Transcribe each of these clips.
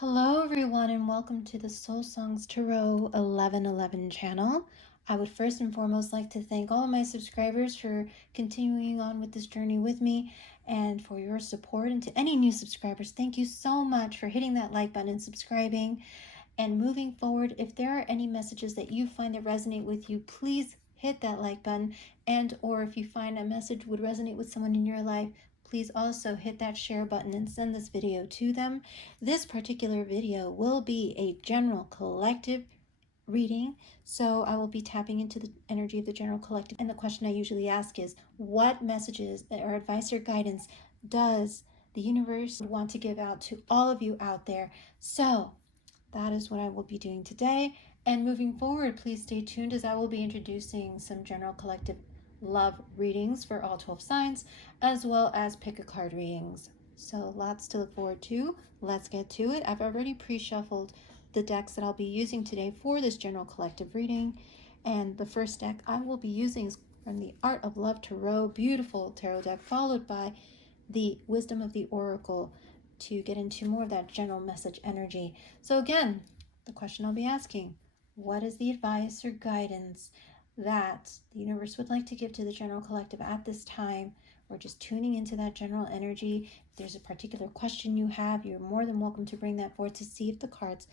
Hello everyone and welcome to the Soul Songs Tarot 1111 channel. I would first and foremost like to thank all of my subscribers for continuing on with this journey with me and for your support. And to any new subscribers, thank you so much for hitting that like button and subscribing. And moving forward, if there are any messages that you find that resonate with you, please hit that like button. And or if you find a message would resonate with someone in your life, please also hit that share button and send this video to them. This particular video will be a general collective reading, so I will be tapping into the energy of the general collective. And the question I usually ask is, what messages or advice or guidance does the universe want to give out to all of you out there? So that is what I will be doing today. And moving forward, please stay tuned as I will be introducing some general collective love readings for all 12 signs, as well as pick a card readings. So lots to look forward to. Let's get to it. I've already pre-shuffled the decks that I'll be using today for this general collective reading. And the first deck I will be using is from the Art of Love Tarot, beautiful tarot deck, followed by the Wisdom of the Oracle to get into more of that general message energy. So again, the question I'll be asking, what is the advice or guidance that the universe would like to give to the general collective at this time? We're just tuning into that general energy. If there's a particular question you have, you're more than welcome to bring that forward to see if the cards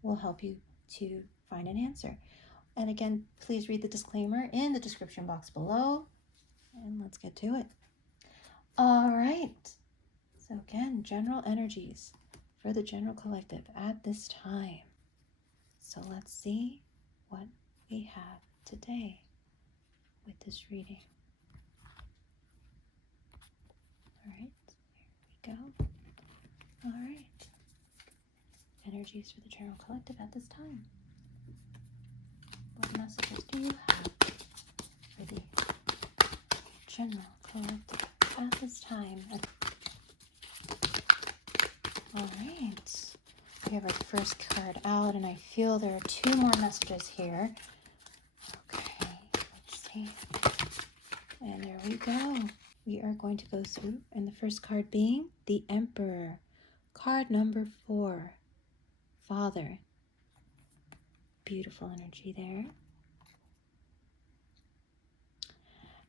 will help you to find an answer. And again, please read the disclaimer in the description box below. And let's get to it. All right. So again, general energies for the general collective at this time. So let's see what we have today with this reading. All right, here we go. All right. Energies for the general collective at this time. What messages do you have for the general collective at this time? All right. We have our first card out, and I feel there are two more messages here. Okay, let's see. And there we go. We are going to go through, and the first card being the Emperor. Card number 4, Father. Beautiful energy there.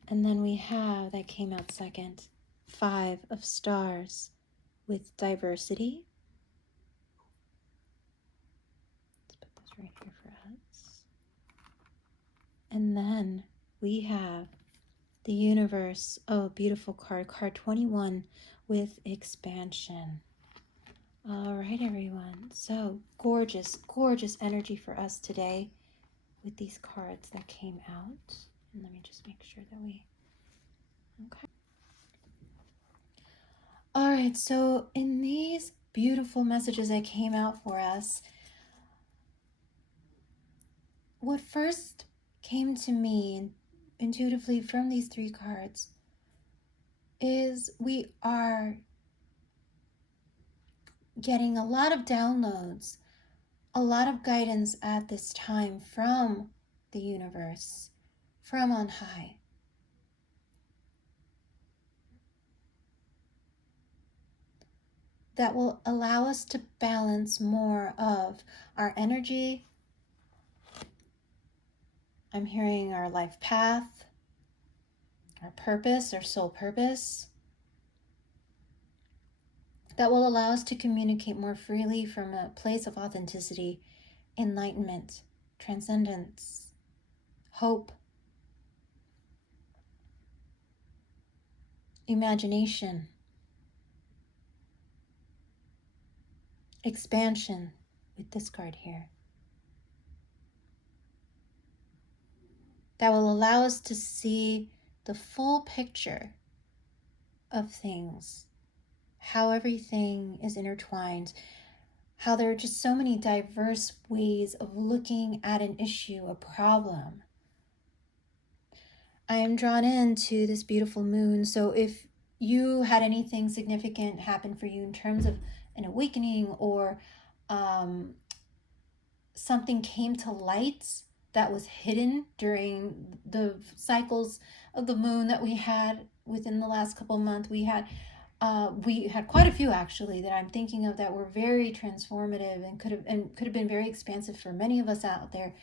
And then we have, that came out second, 5 of Stars with diversity. Let's put this right here for us. And then we have the Universe. Oh, beautiful card. Card 21 with expansion. All right, everyone. So gorgeous, gorgeous energy for us today with these cards that came out. And let me just make sure that we... Okay. All right, so in these beautiful messages that came out for us, what first came to me intuitively from these 3 cards is we are getting a lot of downloads, a lot of guidance at this time from the universe, from on high. That will allow us to balance more of our energy. I'm hearing our life path, our purpose, our soul purpose. That will allow us to communicate more freely from a place of authenticity, enlightenment, transcendence, hope, imagination, expansion with this card here. That will allow us to see the full picture of things, how everything is intertwined, how there are just so many diverse ways of looking at an issue, a problem. I am drawn into this beautiful moon, so if you had anything significant happen for you in terms of an awakening or something came to light that was hidden during the cycles of the moon that we had within the last couple of months, we had We had quite a few actually that I'm thinking of that were very transformative and could have been very expansive for many of us out there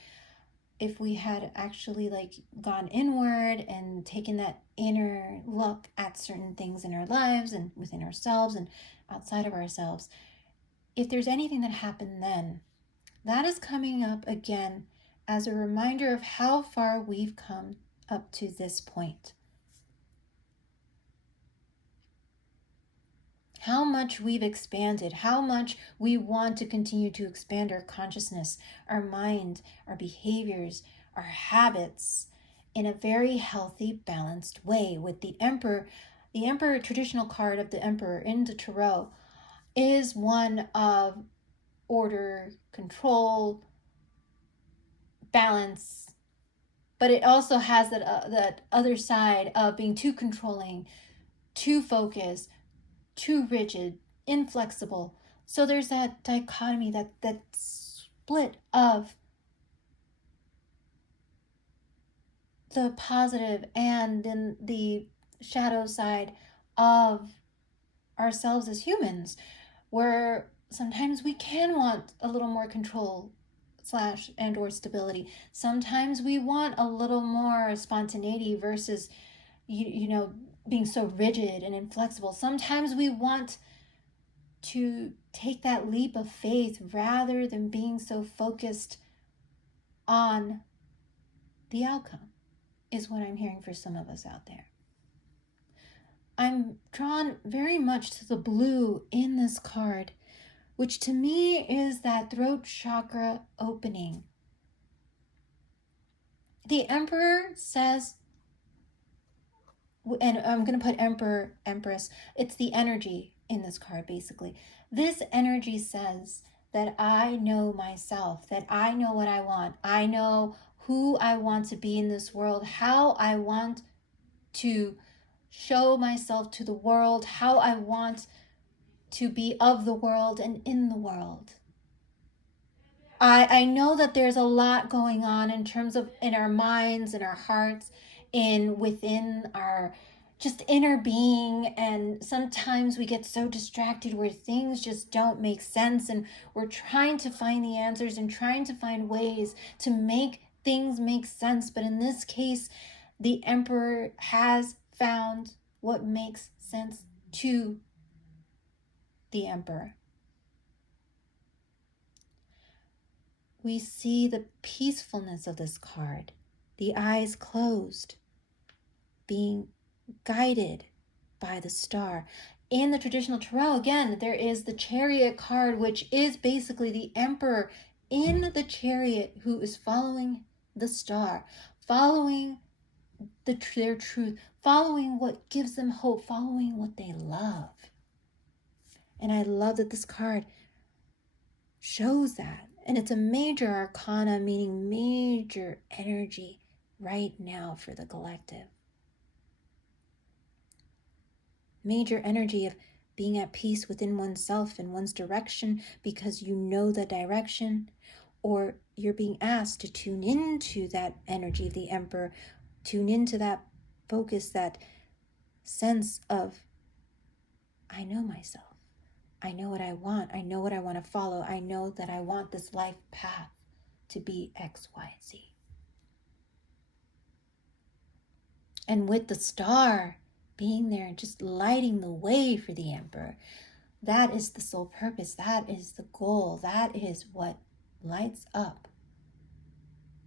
if we had actually like gone inward and taken that inner look at certain things in our lives and within ourselves and outside of ourselves. If there's anything that happened then, that is coming up again as a reminder of how far we've come up to this point. How much we've expanded, how much we want to continue to expand our consciousness, our mind, our behaviors, our habits in a very healthy, balanced way. With the Emperor traditional card of the Emperor in the Tarot is one of order, control, balance, but it also has that other side of being too controlling, too focused, too rigid, inflexible. So there's that dichotomy, that split of the positive and then the shadow side of ourselves as humans, where sometimes we can want a little more control slash and or stability. Sometimes we want a little more spontaneity versus you know, being so rigid and inflexible. Sometimes we want to take that leap of faith rather than being so focused on the outcome, is what I'm hearing for some of us out there. I'm drawn very much to the blue in this card, which to me is that throat chakra opening. The Emperor says, and I'm going to put Emperor, Empress, it's the energy in this card basically. This energy says that I know myself, that I know what I want. I know who I want to be in this world, how I want to show myself to the world, how I want to be of the world and in the world. I know that there's a lot going on in terms of in our minds, in our hearts, within our just inner being, and sometimes we get so distracted where things just don't make sense, and we're trying to find the answers and trying to find ways to make things make sense. But in this case, the Emperor has found what makes sense to the Emperor. We see the peacefulness of this card, the eyes closed, being guided by the star. In the traditional tarot, again, there is the Chariot card, which is basically the Emperor in the chariot who is following the star, following their truth, following what gives them hope, following what they love. And I love that this card shows that. And it's a major arcana, meaning major energy right now for the collective. Major energy of being at peace within oneself and one's direction because you know the direction, or you're being asked to tune into that energy of the Emperor, tune into that focus, that sense of, I know myself. I know what I want. I know what I want to follow. I know that I want this life path to be X, Y, Z. And with the star being there and just lighting the way for the Emperor, that is the sole purpose. That is the goal. That is what lights up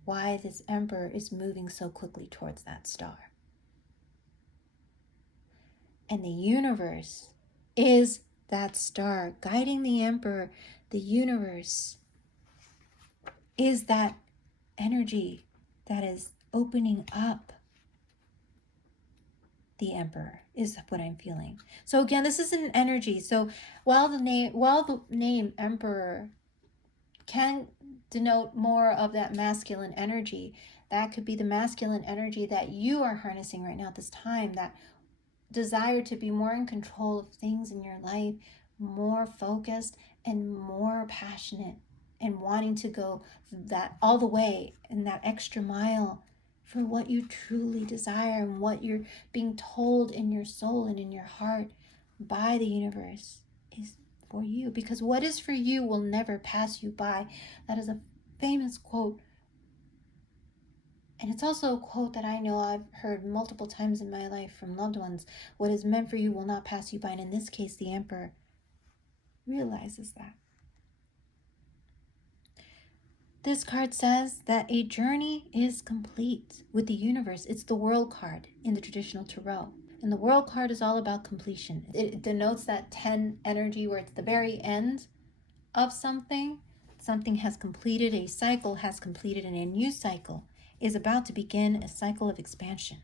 why this Emperor is moving so quickly towards that star. And the universe is that star guiding the Emperor. The universe is that energy that is opening up the Emperor, is what I'm feeling. So again, this is an energy. So while the name Emperor can denote more of that masculine energy, that could be the masculine energy that you are harnessing right now at this time, that desire to be more in control of things in your life, more focused and more passionate, and wanting to go that all the way and that extra mile for what you truly desire and what you're being told in your soul and in your heart by the universe is for you, because what is for you will never pass you by. That is a famous quote. And it's also a quote that I know I've heard multiple times in my life from loved ones. What is meant for you will not pass you by. And in this case, the Emperor realizes that. This card says that a journey is complete with the universe. It's the World card in the traditional tarot. And the World card is all about completion. It denotes that 10 energy where it's the very end of something. Something has completed, a cycle has completed, and a new cycle is about to begin, a cycle of expansion.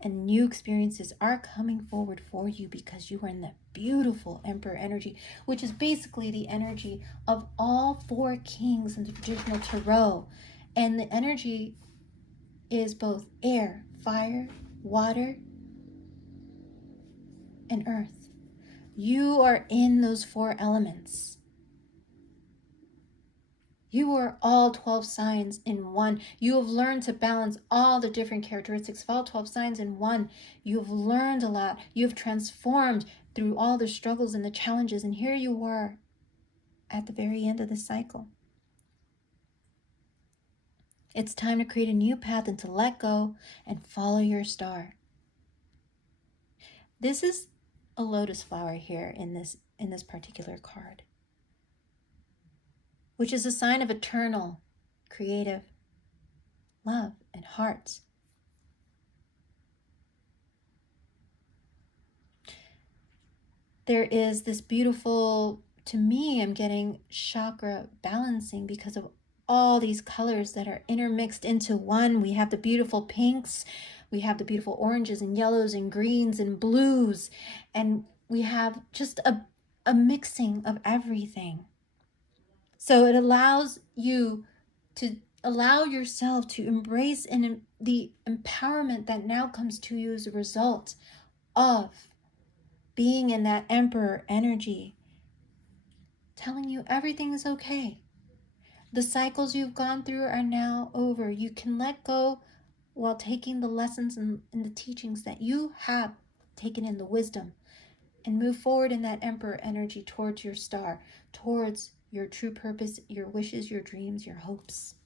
And new experiences are coming forward for you because you are in that beautiful Emperor energy, which is basically the energy of all four kings in the traditional tarot. And the energy is both air, fire, water, and earth. You are in those four elements. You are all 12 signs in one. You have learned to balance all the different characteristics of all 12 signs in one. You have learned a lot. You have transformed through all the struggles and the challenges. And here you are at the very end of the cycle. It's time to create a new path and to let go and follow your star. This is a lotus flower here in this particular card, which is a sign of eternal, creative love and heart. There is this beautiful, to me, I'm getting chakra balancing because of all these colors that are intermixed into one. We have the beautiful pinks, we have the beautiful oranges and yellows and greens and blues, and we have just a mixing of everything. So it allows you to allow yourself to embrace the empowerment that now comes to you as a result of being in that Emperor energy, telling you everything is okay. The cycles you've gone through are now over. You can let go while taking the lessons and the teachings that you have taken in, the wisdom, and move forward in that Emperor energy towards your star, towards your true purpose, your wishes, your dreams, your hopes.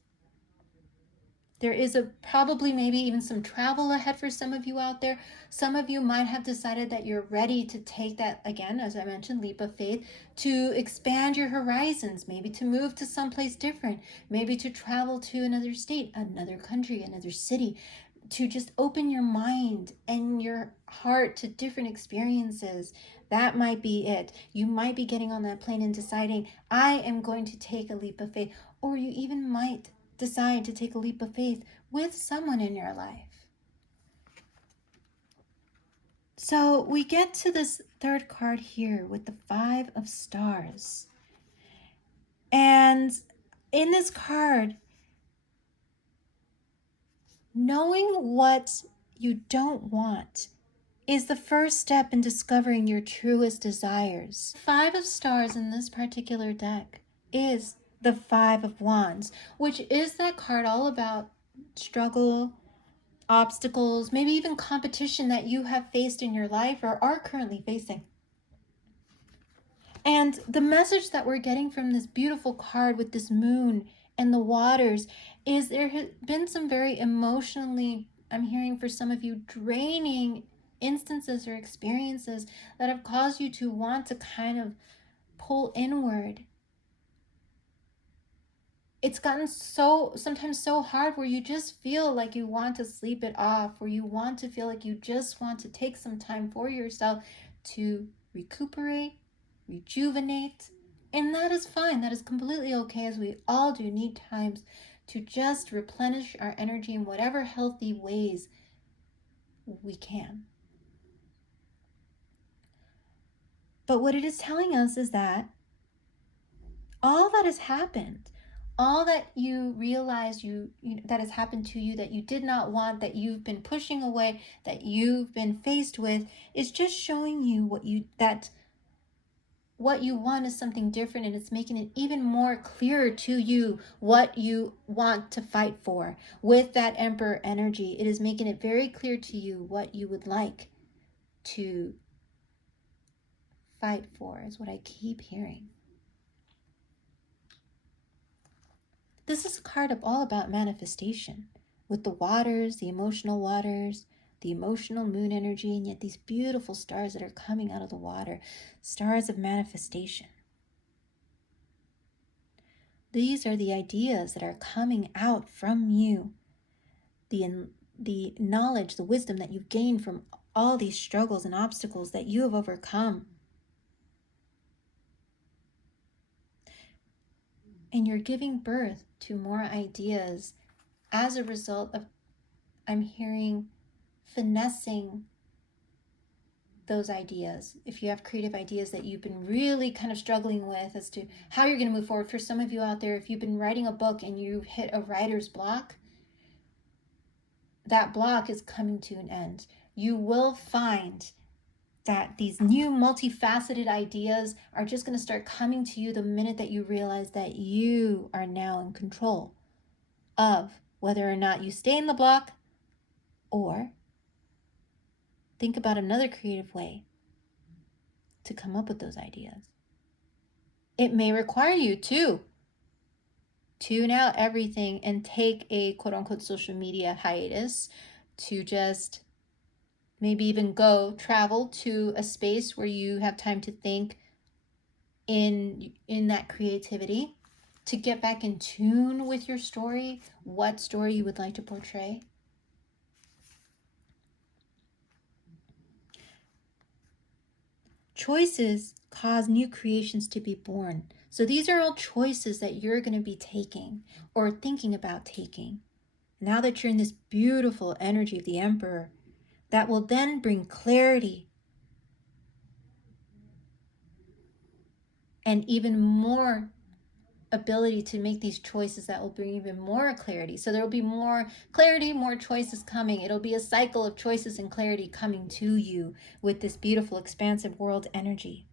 There is probably maybe even some travel ahead for some of you out there. Some of you might have decided that you're ready to take that, again, as I mentioned, leap of faith, to expand your horizons, maybe to move to someplace different, maybe to travel to another state, another country, another city, to just open your mind and your heart to different experiences. That might be it. You might be getting on that plane and deciding, I am going to take a leap of faith, or you even might decide to take a leap of faith with someone in your life. So we get to this third card here with the 5 of Stars. And in this card, knowing what you don't want is the first step in discovering your truest desires. 5 of Stars in this particular deck is the 5 of Wands, which is that card all about struggle, obstacles, maybe even competition that you have faced in your life or are currently facing. And the message that we're getting from this beautiful card with this moon and the waters is there has been some very emotionally, I'm hearing for some of you, draining instances or experiences that have caused you to want to kind of pull inward. It's gotten sometimes so hard where you just feel like you want to sleep it off, where you want to feel like you just want to take some time for yourself to recuperate, rejuvenate, and that is fine. That is completely okay, as we all do need times to just replenish our energy in whatever healthy ways we can. But what it is telling us is that all that has happened, all that you realize that has happened to you that you did not want, that you've been pushing away, that you've been faced with, is just showing you what you want is something different, and it's making it even more clearer to you what you want to fight for. With that Emperor energy, it is making it very clear to you what you would like to fight for is what I keep hearing. This is a card all about manifestation with the waters, the emotional moon energy, and yet these beautiful stars that are coming out of the water, stars of manifestation. These are the ideas that are coming out from you, the knowledge, the wisdom that you've gained from all these struggles and obstacles that you have overcome. And you're giving birth to more ideas as a result of, I'm hearing, finessing those ideas. If you have creative ideas that you've been really kind of struggling with as to how you're going to move forward, for some of you out there, if you've been writing a book and you hit a writer's block, that block is coming to an end. You will find that these new multifaceted ideas are just going to start coming to you the minute that you realize that you are now in control of whether or not you stay in the block or think about another creative way to come up with those ideas. It may require you to tune out everything and take a quote-unquote social media hiatus, to just maybe even travel to a space where you have time to think in that creativity, to get back in tune with your story, what story you would like to portray. Choices cause new creations to be born. So these are all choices that you're going to be taking or thinking about taking. Now that you're in this beautiful energy of the Emperor, that will then bring clarity and even more ability to make these choices that will bring even more clarity. So there will be more clarity, more choices coming. It'll be a cycle of choices and clarity coming to you with this beautiful, expansive world energy.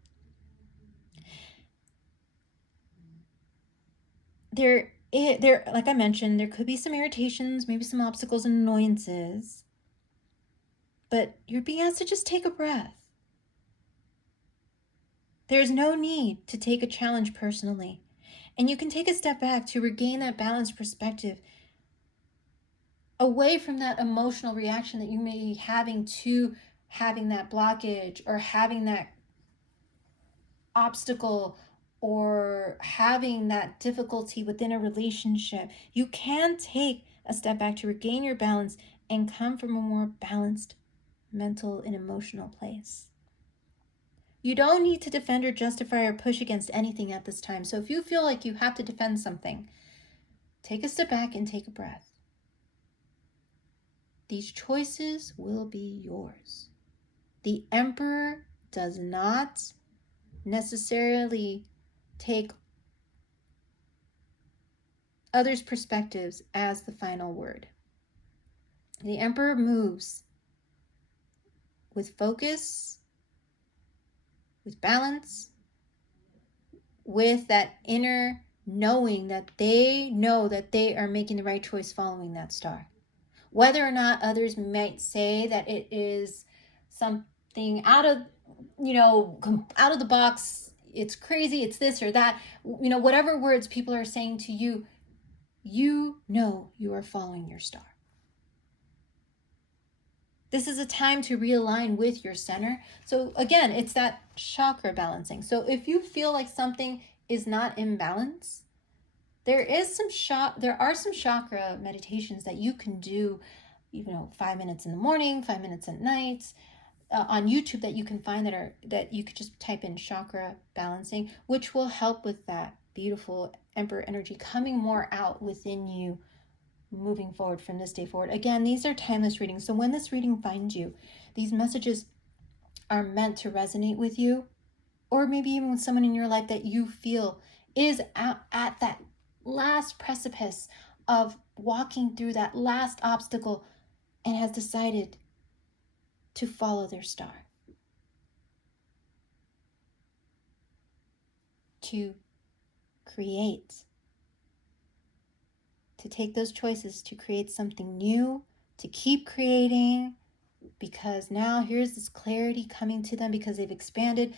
There, like I mentioned, there could be some irritations, maybe some obstacles and annoyances, but you're being asked to just take a breath. There's no need to take a challenge personally. And you can take a step back to regain that balanced perspective away from that emotional reaction that you may be having to having that blockage or having that obstacle or having that difficulty within a relationship. You can take a step back to regain your balance and come from a more balanced mental and emotional place. You don't need to defend or justify or push against anything at this time. So if you feel like you have to defend something, take a step back and take a breath. These choices will be yours. The Emperor does not necessarily take others' perspectives as the final word. The Emperor moves with focus, with balance, with that inner knowing that they know that they are making the right choice following that star. Whether or not others might say that it is something out of the box, it's crazy, it's this or that, whatever words people are saying to you, you know you are following your star. This is a time to realign with your center. So again, it's that chakra balancing. So if you feel like something is not in balance, there are some chakra meditations that you can do, 5 minutes in the morning, 5 minutes at night, on YouTube, that you can find that you could just type in chakra balancing, which will help with that beautiful Emperor energy coming more out within you, moving forward from this day forward. Again, these are timeless readings. So when this reading finds you, these messages are meant to resonate with you, or maybe even with someone in your life that you feel is at that last precipice of walking through that last obstacle and has decided to follow their star, to create, to take those choices to create something new, to keep creating, because now here's this clarity coming to them because they've expanded.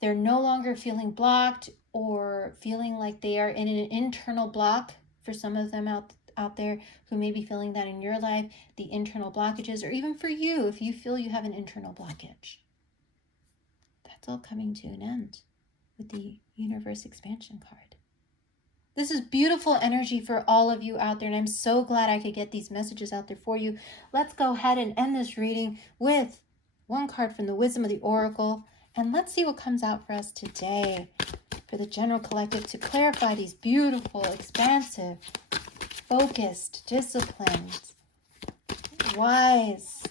they're no longer feeling blocked or feeling like they are in an internal block. For some of them out there who may be feeling that in your life, the internal blockages, or even for you, if you feel you have an internal blockage, that's all coming to an end with the universe expansion card. This is beautiful energy for all of you out there, and I'm so glad I could get these messages out there for you. Let's go ahead and end this reading with one card from the Wisdom of the Oracle, and let's see what comes out for us today for the general collective to clarify these beautiful, expansive, focused, disciplined, wise.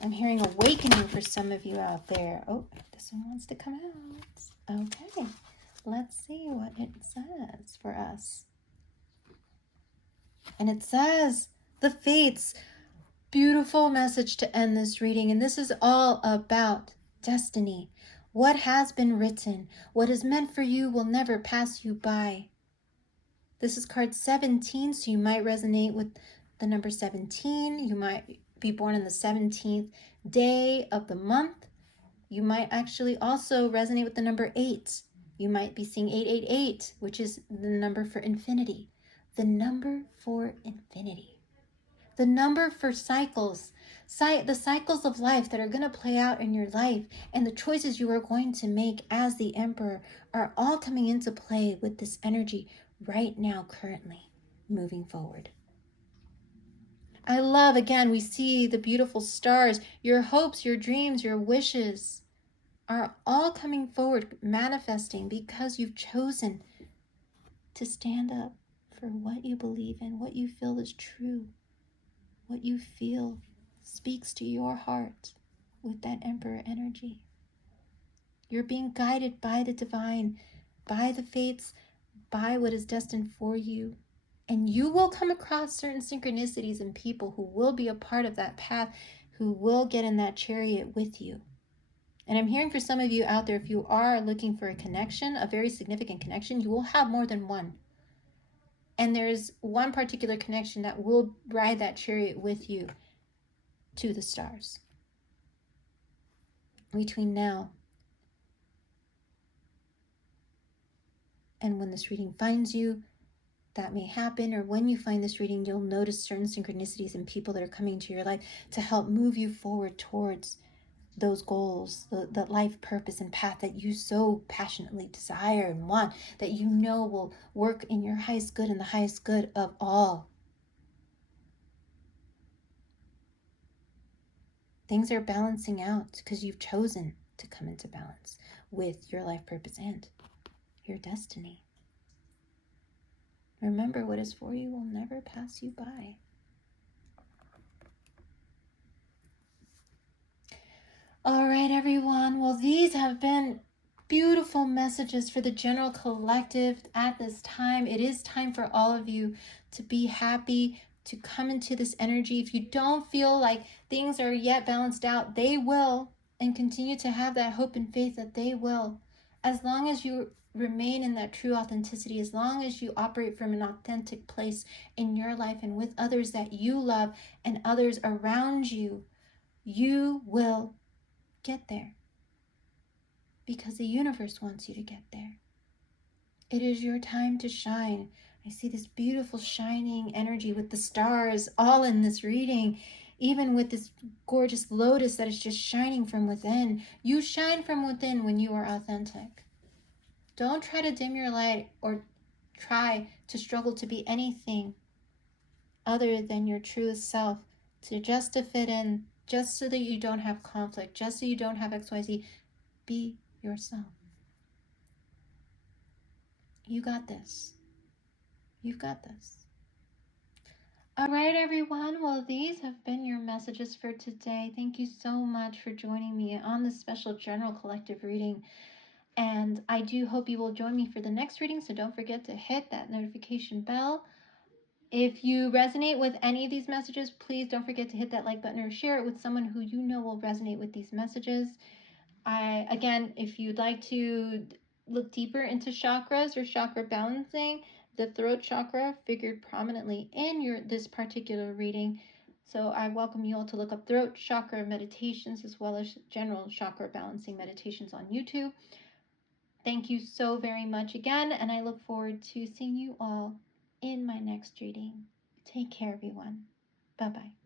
I'm hearing awakening for some of you out there. Oh, this one wants to come out. Okay, let's see what it says for us. And it says, the Fates. Beautiful message to end this reading. And this is all about destiny. What has been written, what is meant for you will never pass you by. This is card 17, so you might resonate with the number 17. You might be born on the 17th day of the month. You might actually also resonate with the number 8. You might be seeing 888, which is the number for infinity. The number for infinity. The number for cycles. The cycles of life that are going to play out in your life, and the choices you are going to make as the Emperor are all coming into play with this energy right now, currently, moving forward. I love, again, we see the beautiful stars. Your hopes, your dreams, your wishes are all coming forward, manifesting because you've chosen to stand up for what you believe in, what you feel is true, what you feel speaks to your heart with that Emperor energy. You're being guided by the divine, by the fates, by what is destined for you. And you will come across certain synchronicities and people who will be a part of that path, who will get in that chariot with you. And I'm hearing for some of you out there, if you are looking for a connection, a very significant connection, you will have more than one. And there's one particular connection that will ride that chariot with you to the stars. Between now and when this reading finds you, that may happen, or when you find this reading, you'll notice certain synchronicities and people that are coming to your life to help move you forward towards those goals, the life purpose and path that you so passionately desire and want, that you know will work in your highest good and the highest good of all. Things are balancing out because you've chosen to come into balance with your life purpose and your destiny. Remember, what is for you will never pass you by. All right, everyone. Well, these have been beautiful messages for the general collective at this time. It is time for all of you to be happy, to come into this energy. If you don't feel like things are yet balanced out, they will, and continue to have that hope and faith that they will. As long as you remain in that true authenticity, as long as you operate from an authentic place in your life and with others that you love and others around you, you will get there. Because the universe wants you to get there. It is your time to shine. I see this beautiful shining energy with the stars all in this reading, even with this gorgeous lotus that is just shining from within. You shine from within when you are authentic. Don't try to dim your light or try to struggle to be anything other than your truest self, just to fit in, just so that you don't have conflict, just so you don't have XYZ. Be yourself. You got this. You've got this. All right, everyone. Well, these have been your messages for today. Thank you so much for joining me on this special general collective reading. And I do hope you will join me for the next reading, so don't forget to hit that notification bell. If you resonate with any of these messages, please don't forget to hit that like button or share it with someone who you know will resonate with these messages. Again, if you'd like to look deeper into chakras or chakra balancing, the throat chakra figured prominently in this particular reading. So I welcome you all to look up throat chakra meditations as well as general chakra balancing meditations on YouTube. Thank you so very much again, and I look forward to seeing you all in my next reading. Take care, everyone. Bye-bye.